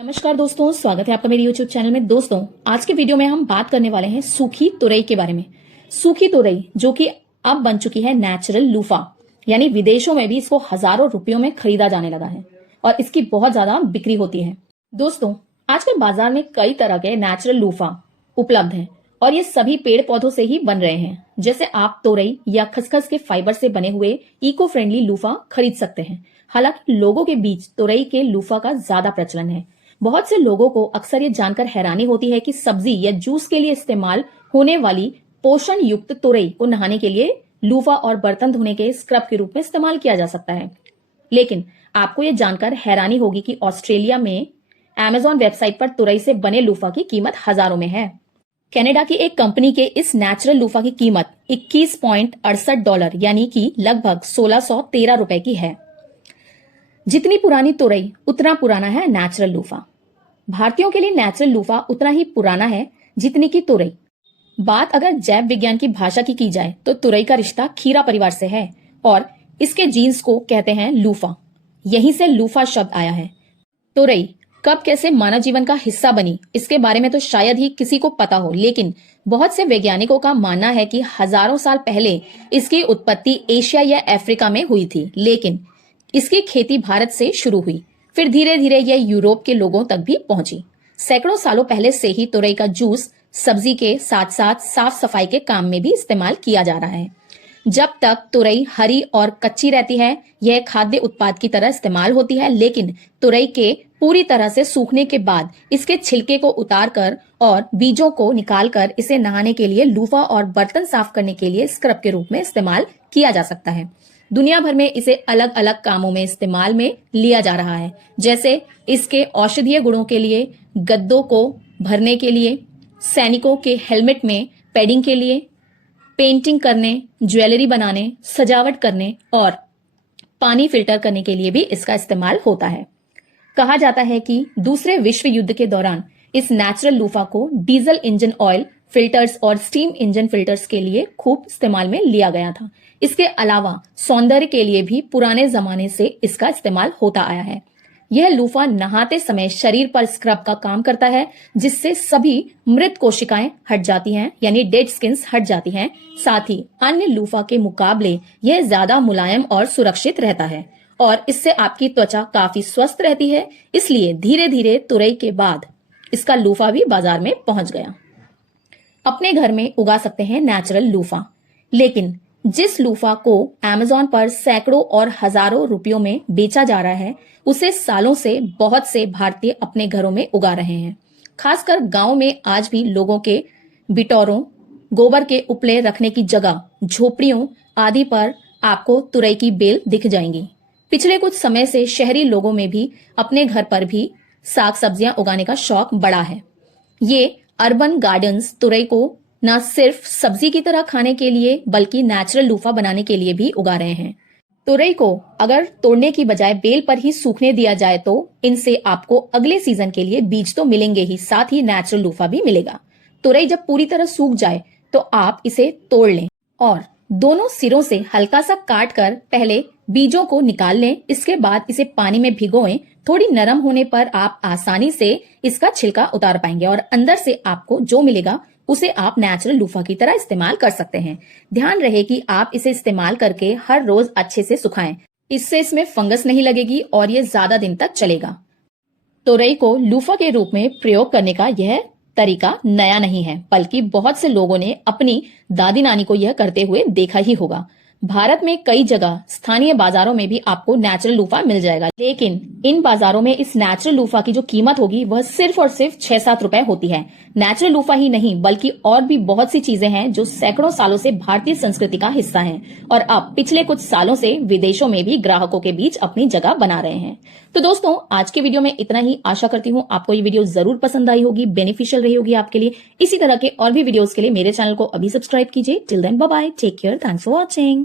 नमस्कार दोस्तों, स्वागत है आपका मेरे YouTube चैनल में। दोस्तों, आज के वीडियो में हम बात करने वाले हैं सूखी तुरई के बारे में। सूखी तुरई जो कि अब बन चुकी है नेचुरल लूफा, यानी विदेशों में भी इसको हजारों रुपयों में खरीदा जाने लगा है और इसकी बहुत ज्यादा बिक्री होती है। दोस्तों, आजकल बाजार में कई तरह के नेचुरल लूफा उपलब्ध हैं और ये सभी पेड़ पौधों से ही बन रहे हैं। जैसे आप तुरई या खसखस के फाइबर से बने हुए इको फ्रेंडली लूफा खरीद सकते हैं। हालांकि लोगों के बीच तुरई के लूफा का ज्यादा प्रचलन है। बहुत से लोगों को अक्सर ये जानकर हैरानी होती है कि सब्जी या जूस के लिए इस्तेमाल होने वाली पोषण युक्त तुरई को नहाने के लिए लूफा और बर्तन धोने के स्क्रब के रूप में इस्तेमाल किया जा सकता है। लेकिन आपको ये जानकर हैरानी होगी कि ऑस्ट्रेलिया में अमेजॉन वेबसाइट पर तुरई से बने लूफा की कीमत हजारों में है। कनाडा की एक कंपनी के इस नेचुरल लूफा की कीमत $21.68 यानी कि लगभग 1613 रुपए की है। जितनी पुरानी तुरई उतना पुराना है नेचुरल लूफा। भारतीयों के लिए नेचुरल लूफा उतना ही पुराना है जितनी की तुरई। बात अगर जैव विज्ञान की भाषा की जाए तो तुरई का रिश्ता खीरा परिवार से है और इसके जीन्स को कहते हैं लूफा। यहीं से लूफा शब्द आया है। तुरई कब कैसे मानव जीवन का हिस्सा बनी, इसके बारे में तो शायद ही किसी को पता हो, लेकिन बहुत से वैज्ञानिकों का मानना है कि हजारों साल पहले इसकी उत्पत्ति एशिया या अफ्रीका में हुई थी। लेकिन इसकी खेती भारत से शुरू हुई, फिर धीरे धीरे यह यूरोप के लोगों तक भी पहुंची। सैकड़ों सालों पहले से ही तुरई का जूस सब्जी के साथ साथ साफ सफाई के काम में भी इस्तेमाल किया जा रहा है। जब तक तुरई हरी और कच्ची रहती है, यह खाद्य उत्पाद की तरह इस्तेमाल होती है, लेकिन तुरई के पूरी तरह से सूखने के बाद इसके छिलके को उतारकर और बीजों को निकालकर इसे नहाने के लिए, लूफा और बर्तन साफ करने के लिए स्क्रब के रूप में इस्तेमाल किया जा सकता है। दुनिया भर में इसे अलग अलग कामों में इस्तेमाल में लिया जा रहा है, जैसे इसके औषधीय गुणों के लिए, गद्दों को भरने के लिए, सैनिकों के हेलमेट में पैडिंग के लिए, पेंटिंग करने, ज्वेलरी बनाने, सजावट करने और पानी फिल्टर करने के लिए भी इसका इस्तेमाल होता है। कहा जाता है कि दूसरे विश्व युद्ध के दौरान इस नेचुरल लूफा को डीजल इंजन ऑयल फिल्टर्स और स्टीम इंजन फिल्टर्स के लिए खूब इस्तेमाल में लिया गया था। इसके अलावा सौंदर्य के लिए भी पुराने जमाने से इसका इस्तेमाल होता आया है। यह लूफा नहाते समय शरीर पर स्क्रब का काम करता है, जिससे सभी मृत कोशिकाएं हट जाती हैं, यानी डेड स्किन्स हट जाती हैं। साथ ही अन्य लूफा के मुकाबले यह ज्यादा मुलायम और सुरक्षित रहता है और इससे आपकी त्वचा काफी स्वस्थ रहती है। इसलिए धीरे धीरे तुरई के बाद इसका लूफा भी बाजार में पहुंच गया। अपने घर में उगा सकते हैं नेचुरल लूफा, लेकिन जिस लूफा को अमेजॉन पर सैकड़ों और हजारों रुपयों में बेचा जा रहा है, उसे सालों से बहुत से भारतीय अपने घरों में उगा रहे हैं। खासकर गांव में आज भी लोगों के बिटौरों, गोबर के उपले रखने की जगह झोपड़ियों आदि पर आपको तुरई की बेल दिख जाएंगी। पिछले कुछ समय से शहरी लोगों में भी अपने घर पर भी साग सब्जियां उगाने का शौक बढ़ा है। ये अर्बन गार्डन्स तुरई को न सिर्फ सब्जी की तरह खाने के लिए बल्कि नेचुरल लूफा बनाने के लिए भी उगा रहे हैं। तुरई को अगर तोड़ने की बजाय बेल पर ही सूखने दिया जाए तो इनसे आपको अगले सीजन के लिए बीज तो मिलेंगे ही, साथ ही नेचुरल लूफा भी मिलेगा। तुरई जब पूरी तरह सूख जाए तो आप इसे तोड़ लें और दोनों सिरों से हल्का सा काट कर पहले बीजों को निकाल लें। इसके बाद इसे पानी में भिगोएं। थोड़ी नरम होने पर आप आसानी से इसका छिलका उतार पाएंगे और अंदर से आपको जो मिलेगा उसे आप नेचुरल लूफा की तरह इस्तेमाल कर सकते हैं। ध्यान रहे कि आप इसे इस्तेमाल करके हर रोज अच्छे से सुखाएं। इससे इसमें फंगस नहीं लगेगी और ये ज्यादा दिन तक चलेगा। तुरई को लूफा के रूप में प्रयोग करने का यह तरीका नया नहीं है, बल्कि बहुत से लोगों ने अपनी दादी नानी को यह करते हुए देखा ही होगा। भारत में कई जगह स्थानीय बाजारों में भी आपको नेचुरल लूफा मिल जाएगा, लेकिन इन बाजारों में इस नेचुरल लूफा की जो कीमत होगी वह सिर्फ और सिर्फ 6-7 रुपए होती है। नेचुरल लूफा ही नहीं बल्कि और भी बहुत सी चीजें हैं जो सैकड़ों सालों से भारतीय संस्कृति का हिस्सा हैं और अब पिछले कुछ सालों से विदेशों में भी ग्राहकों के बीच अपनी जगह बना रहे हैं। तो दोस्तों, आज के वीडियो में इतना ही। आशा करती हूँ आपको ये वीडियो जरूर पसंद आई होगी, बेनिफिशियल रही होगी आपके लिए। इसी तरह के और भी वीडियोस के लिए मेरे चैनल को अभी सब्सक्राइब कीजिए। Till then bye bye, take care, thanks for watching.